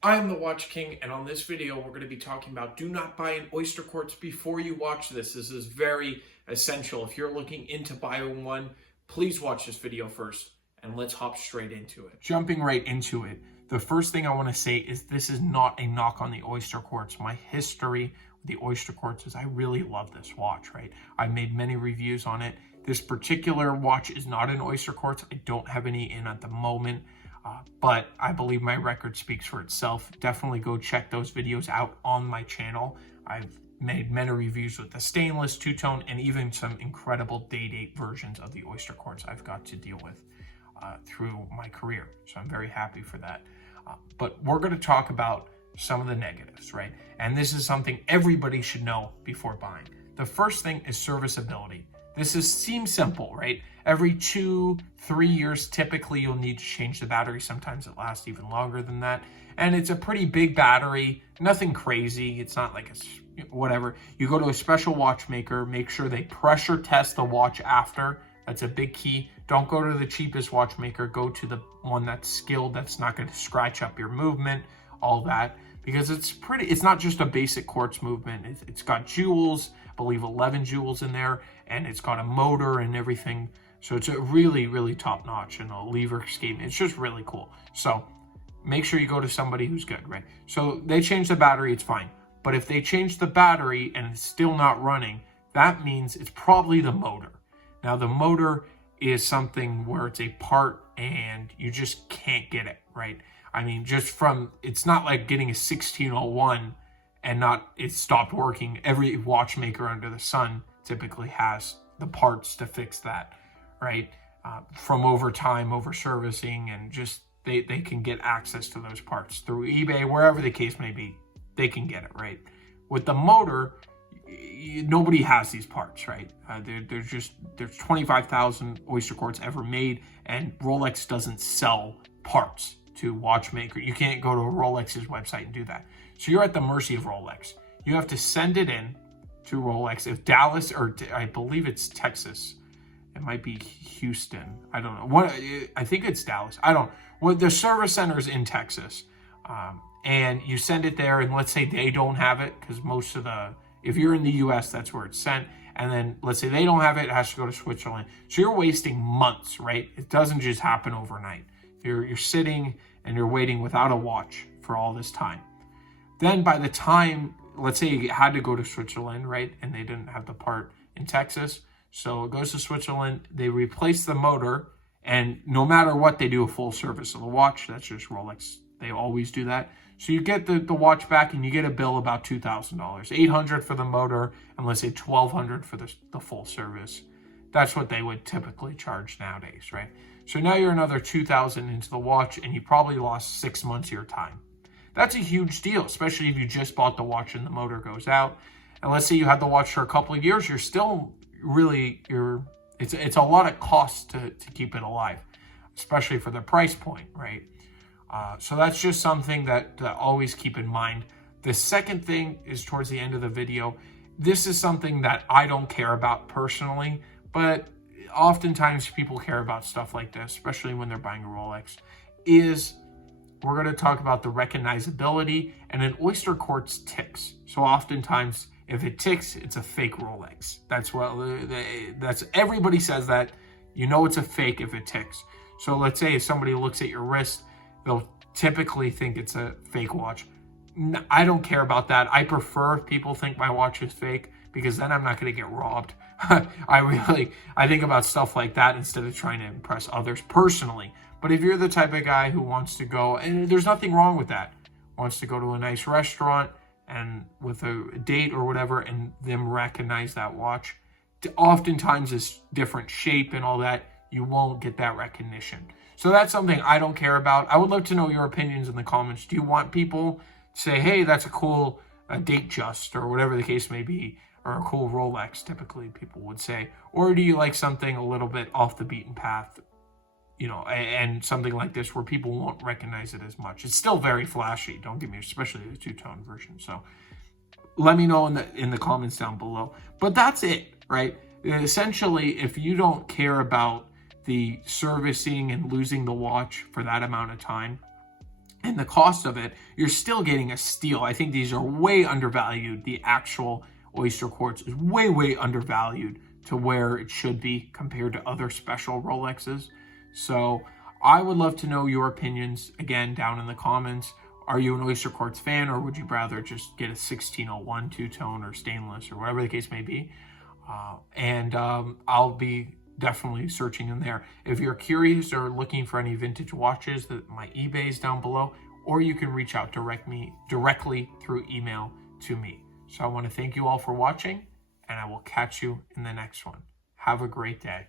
I'm the Watch King, and on this video, we're going to be talking about do not buy an Oysterquartz before you watch this. This is very essential. If you're looking into buying one, please watch this video first, and let's hop straight into it. Jumping right into it, the first thing I want to say is this is not a knock on the Oysterquartz. My history with the Oysterquartz is I really love this watch, right? I've made many reviews on it. This particular watch is not an Oysterquartz. I don't have any in at the moment. But I believe my record speaks for itself. Definitely go check those videos out on my channel. I've made many reviews with the stainless, two-tone, and even some incredible day-date versions of the Oysterquartz I've got to deal with through my career. So I'm very happy for that. But we're going to talk about some of the negatives, right? And this is something everybody should know before buying. The first thing is serviceability. Seems simple, right? Every 2-3 years, typically you'll need to change the battery. Sometimes it lasts even longer than that. And it's a pretty big battery, nothing crazy. It's not like a whatever. You go to a special watchmaker, make sure they pressure test the watch after. That's a big key. Don't go to the cheapest watchmaker. Go to the one that's skilled, that's not going to scratch up your movement, all that. Because it's not just a basic quartz movement. It's got jewels, I believe 11 jewels in there, and it's got a motor and everything. So it's a really, really top notch and a lever escape. It's just really cool. So make sure you go to somebody who's good, right? So they change the battery, it's fine. But if they change the battery and it's still not running, that means it's probably the motor. Now the motor is something where it's a part and you just can't get it, right? I mean, it's not like getting a 1601 and it stopped working. Every watchmaker under the sun typically has the parts to fix that, right? From over time, over servicing, and just they can get access to those parts through eBay, wherever the case may be, they can get it, right? With the motor, nobody has these parts, right? There's 25,000 Oysterquartz ever made, and Rolex doesn't sell parts to watchmaker. You can't go to Rolex's website and do that. So you're at the mercy of Rolex. You have to send it in to Rolex. If Dallas, or I believe it's Texas, it might be Houston. I don't know. I think it's Dallas. I don't. Well, the service center is in Texas, and you send it there. And let's say they don't have it, because if you're in the U.S., that's where it's sent. And then let's say they don't have it, it has to go to Switzerland. So you're wasting months, right? It doesn't just happen overnight. You're sitting and you're waiting without a watch for all this time. Then by the time, let's say you had to go to Switzerland, right? And they didn't have the part in Texas. So it goes to Switzerland, they replace the motor, and no matter what, they do a full service of the watch. That's just Rolex. They always do that. So you get the watch back and you get a bill about $2,000. $800 for the motor, and let's say $1,200 for the full service. That's what they would typically charge nowadays, right? So now you're another $2,000 into the watch, and you probably lost 6 months of your time. That's a huge deal, especially if you just bought the watch and the motor goes out. And let's say you had the watch for a couple of years, you're still really, it's a lot of cost to keep it alive, especially for the price point, right? So that's just something that always keep in mind. The second thing is towards the end of the video. This is something that I don't care about personally, but oftentimes people care about stuff like this, especially when they're buying a Rolex, we're going to talk about the recognizability, and an Oysterquartz ticks. So oftentimes if it ticks, it's a fake Rolex. That's everybody says that. You know it's a fake if it ticks. So let's say if somebody looks at your wrist, they'll typically think it's a fake watch. I don't care about that. I prefer if people think my watch is fake, because then I'm not going to get robbed. I think about stuff like that instead of trying to impress others personally. But if you're the type of guy who wants to go, and there's nothing wrong with that, wants to go to a nice restaurant and with a date or whatever, and them recognize that watch, oftentimes it's different shape and all that, you won't get that recognition. So that's something I don't care about. I would love to know your opinions in the comments. Do you want people to say, hey, that's a cool date just, or whatever the case may be, or a cool Rolex, typically people would say? Or do you like something a little bit off the beaten path, and something like this where people won't recognize it as much? It's still very flashy, don't get me, especially the two-tone version. So let me know in the comments down below. But that's it, right? Essentially, if you don't care about the servicing and losing the watch for that amount of time, and the cost of it, you're still getting a steal. I think these are way undervalued. The actual Oyster Quartz is way, way undervalued to where it should be compared to other special Rolexes. So I would love to know your opinions, again, down in the comments. Are you an Oyster Quartz fan, or would you rather just get a 1601 two-tone or stainless or whatever the case may be? I'll be definitely searching in there. If you're curious or looking for any vintage watches, my eBay is down below, or you can reach out directly through email to me. So I want to thank you all for watching, and I will catch you in the next one. Have a great day.